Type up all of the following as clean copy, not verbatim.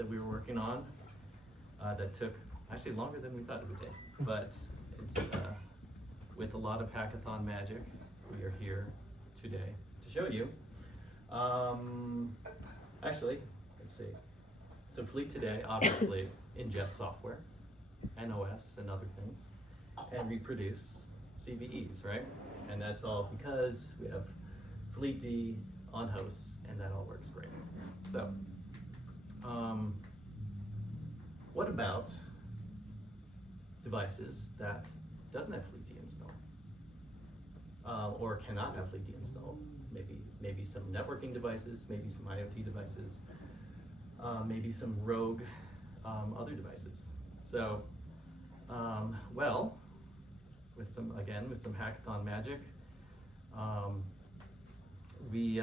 that we were working on that took actually longer than we thought it would take, but it's with a lot of hackathon magic, we are here today to show you. Actually, let's see. So Fleet today obviously ingests software, NOS and other things, and reproduce CVEs, right? And that's all because we have Fleet D on hosts, and that all works great. So, what about devices that doesn't have Fleet D installed, or cannot have Fleet D installed? Maybe some networking devices, maybe some IoT devices, maybe some rogue other devices. So, well, with some hackathon magic, we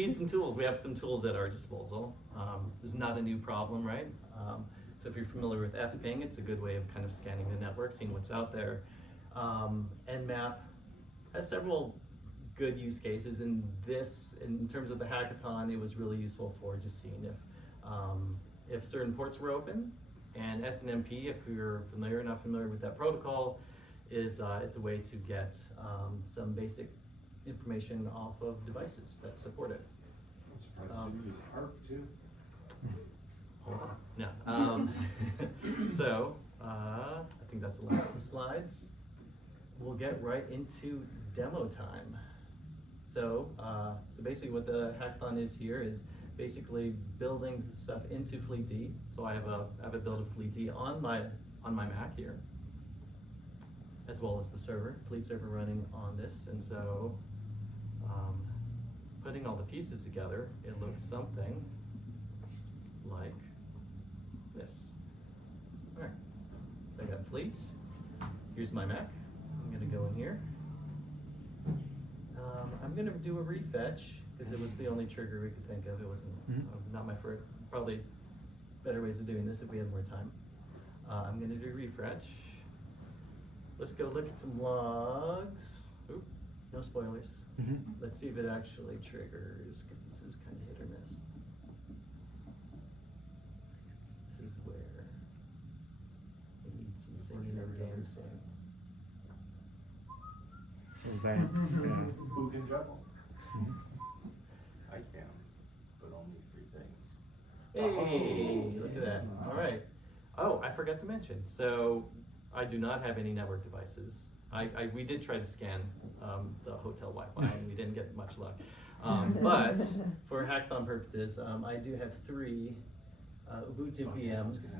use some tools. We have some tools at our disposal. This is not a new problem, right? So if you're familiar with fping, it's a good way of kind of scanning the network, seeing what's out there. Nmap has several good use cases. In terms of the hackathon, it was really useful for just seeing if certain ports were open. And SNMP, if you're familiar or not familiar with that protocol, is it's a way to get some basic information off of devices that support it. I'm surprised you use HARP too. Hold on. No. So I think that's the last of the slides. We'll get right into demo time. So so basically what the hackathon is here is basically building stuff into Fleet D. So I have a build of Fleet D on my Mac here, as well as the server, Fleet server running on this. And so putting all the pieces together, it looks something like this. All right, so I got Fleet. Here's my Mac. I'm gonna go in here. I'm gonna do a refetch because it was the only trigger we could think of. It wasn't not my first. Probably better ways of doing this if we had more time. I'm gonna do refresh. Let's go look at some logs. Oop, no spoilers. Let's see if it actually triggers, because this is kind of hit or miss. This is where we need some singing and dancing. Who can juggle? I can, but only 3 things. Hey, look at that. All right. Oh, I forgot to mention. So I do not have any network devices. We did try to scan the hotel Wi-Fi, and we didn't get much luck. But for hackathon purposes, I do have 3 Ubuntu VMs.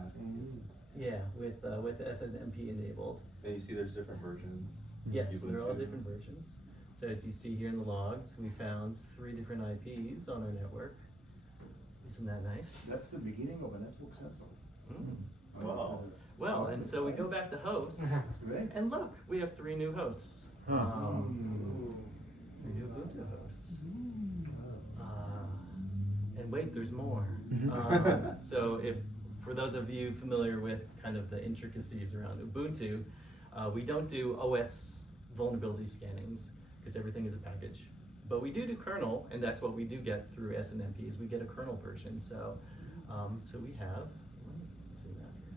Yeah, with SNMP enabled. And you see there's different versions. Yes, they're all Ubuntu. different versions. So as you see here in the logs, we found 3 different IPs on our network. Isn't that nice? That's the beginning of a network sensor. Wow. Well, and so we go back to hosts, That's great. and look, we have 3 new hosts. 3 new Ubuntu hosts. And wait, there's more. So for those of you familiar with kind of the intricacies around Ubuntu, we don't do OS vulnerability scannings because everything is a package. But we do kernel, and that's what we do get through SNMP, is we get a kernel version. So so we have, let's see that here.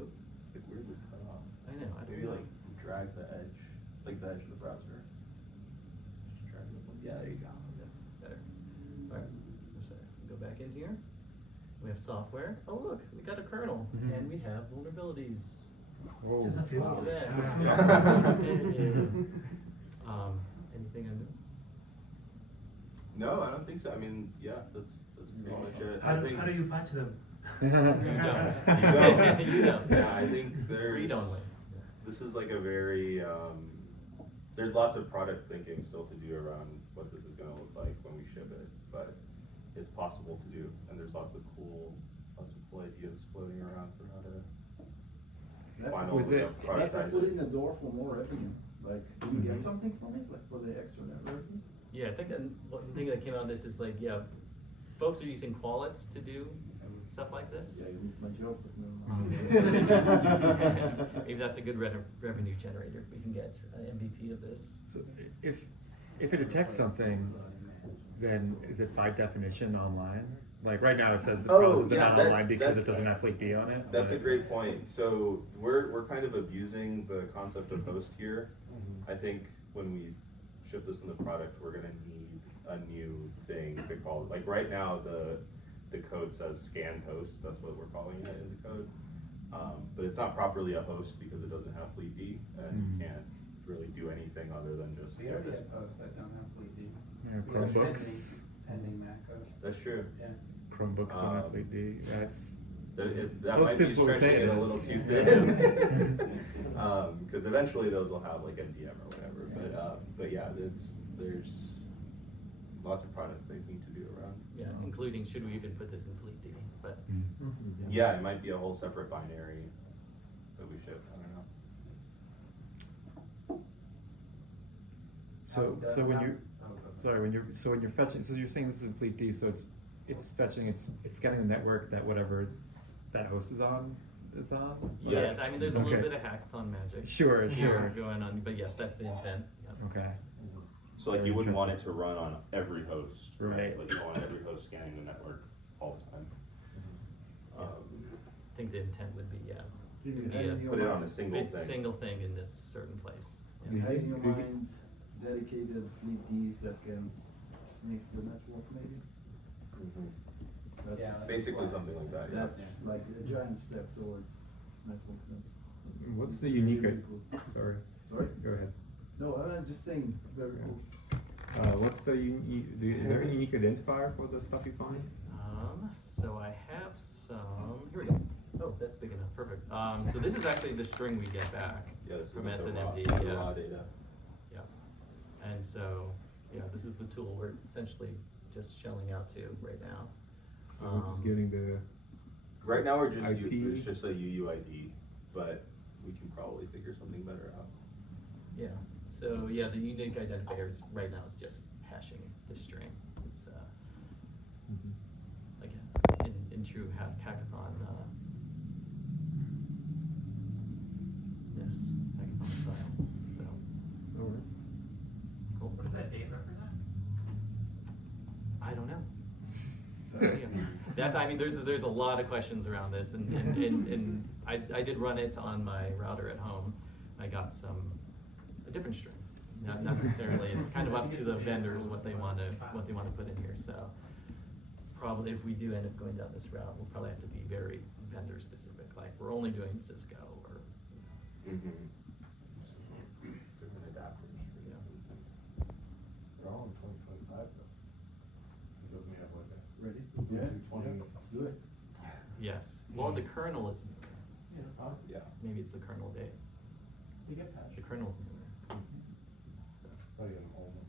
Oop, It's like weirdly cut off. I know, I don't Maybe know. like drag the edge, like the edge of the browser. Just drag it. Yeah, there you go. Yeah, better. All right, so go back in here. We have software. Oh look, we got a kernel, and we have vulnerabilities. Just a few. Look at that. Yeah. Anything on this? No, I don't think so. I mean, yeah, that's pretty much it. How do you patch them? You don't. You don't. Yeah, I think It's read only. this is like a very, there's lots of product thinking still to do around what this is going to look like when we ship it, but it's possible to do, and there's lots of cool ideas floating around for how to That's a foot in the door for more revenue. Like, do you get something from it, like for the extra networking? Yeah, I think that one thing that came out of this is like, yeah, folks are using Qualys to do stuff like this. Yeah, you missed my joke, but Maybe that's a good revenue generator. We can get an MVP of this. So if it detects something, then is it by definition online? Like right now it says the Oh, browser's yeah, not that's- online because it that's- doesn't have fleet D on it. That's a but- great point. So we're kind of abusing the concept of host here. I think when we ship this in the product, we're gonna need a new thing to call it. Like right now, the code says scan host. That's what we're calling it in the code. But it's not properly a host because it doesn't have fleet D, and you can't really do anything other than just We do already this. have posts that don't have fleet D. Yeah, We have Chromebooks. pending Mac code. That's true. Yeah. Chromebooks don't have Um, fleet D. That's That Most might be kids will say stretching it it a is. little too Yeah. thin. Because eventually those will have like NPM or whatever. But yeah, there's lots of product thinking to do around. Yeah, including should we even put this in fleet D, but. Yeah, it might be a whole separate binary that we ship. I don't know. so when you're fetching, so you're saying this is in fleet D, so it's fetching, it's scanning the network that whatever that host is on. Yeah, Yes. I mean, there's a little Okay. bit of hackathon magic. Sure. Going on, but yes, that's the intent. Yep. Okay. So like you wouldn't want it to run on every host, right? Right. Like you want every host scanning the network all the time. I think the intent would be, yeah, Do you Yeah, have in your Put it on a mind- single it's thing. single thing in this certain place. Do you have in your Do you- mind dedicated fleet Ds that can sniff the network maybe? Mhm. That's, Yeah, that's- Basically something like that. Yeah. that's like a giant step towards network sense. What's the It's unique? really cool. Sorry. Sorry? Go ahead. No, I'm just saying, very cool. What's the is there any unique identifier for the stuff you find? So I have some, here we go. Oh, that's big enough, perfect. So this is actually the string we get back. Yeah, this is From like the raw, SNMP, the yeah. raw data. Yeah. And so, yeah, this is the tool we're essentially just shelling out to right now. We're just getting the Right now we're IP. it's just a UUID, but we can probably figure something better out. Yeah, so yeah, the unique identifiers right now is just hashing the string. It's again, in true hackathon, yes, hackathon style, so, cool. What does that date represent? I don't know. Yeah. That's, I mean, there's a lot of questions around this, and I did run it on my router at home. I got a different string. Not necessarily. It's kind of up to the vendors what they want to put in here. So probably if we do end up going down this route, we'll probably have to be very vendor specific. Like we're only doing Cisco or Different adapters. for Yeah. different things. They're all in 2025 though. It doesn't have like a Ready? Ubuntu 20. Let's do it. yes. Well, the kernel is Huh? Yeah. maybe it's the kernel date. We get patched. The kernel's newer. Oh, you got an old one.